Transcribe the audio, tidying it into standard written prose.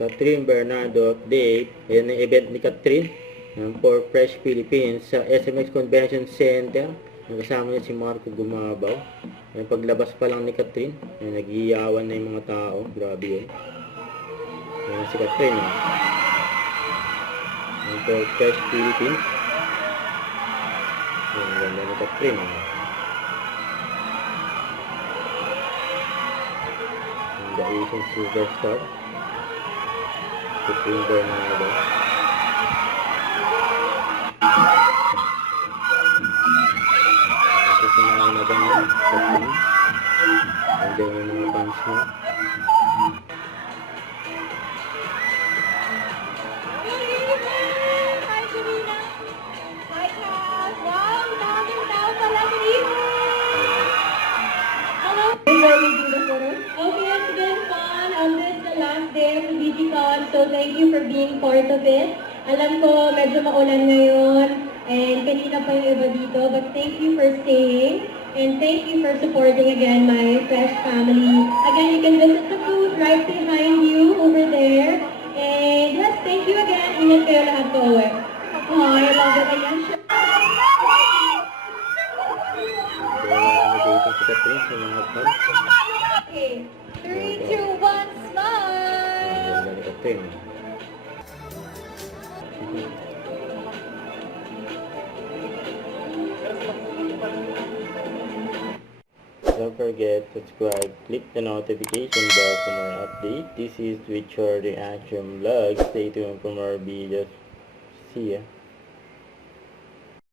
Catherine Bernardo update. Ayan ang event ni Catherine for Fresh Philippines sa SMX Convention Center. Kasama niya si Marco Gumabaw. Ayan, paglabas pa lang ni Catherine, nag-iiyawan na yung mga tao. Grabe yun. Ayan si Catherine. Ayan for Fresh Philippines. Ayan, ganda ni Catherine. Ayan, the Asian Superstar. Catherine Bernardo. Ito si mga naganyan. Catherine. Nandiyan yung mga fans mo. Hi, Serena. Hi, Cass. Wow, daming tao pala dito. Hello. Before we do the photo. Okay, it's been fun. This is the last day of the BGCon, so thank you for being part of it. Alam ko, medyo maulan ngayon, and kanina pa yung iba dito, but thank you for staying, and thank you for supporting again my Fresh family. Again, you can visit the booth right behind you over there. And yes, thank you again. Ingat kayo lahat po uwi. Oh, I love it. Ayan siya. Dating si Catherine sa mga fans. Okay. 3, 2, 1, smile! Ganda ni Catherine. Don't forget, subscribe, click the notification bell for more update. This is Richard Reaction Vlog. Stay tuned for more videos. See ya.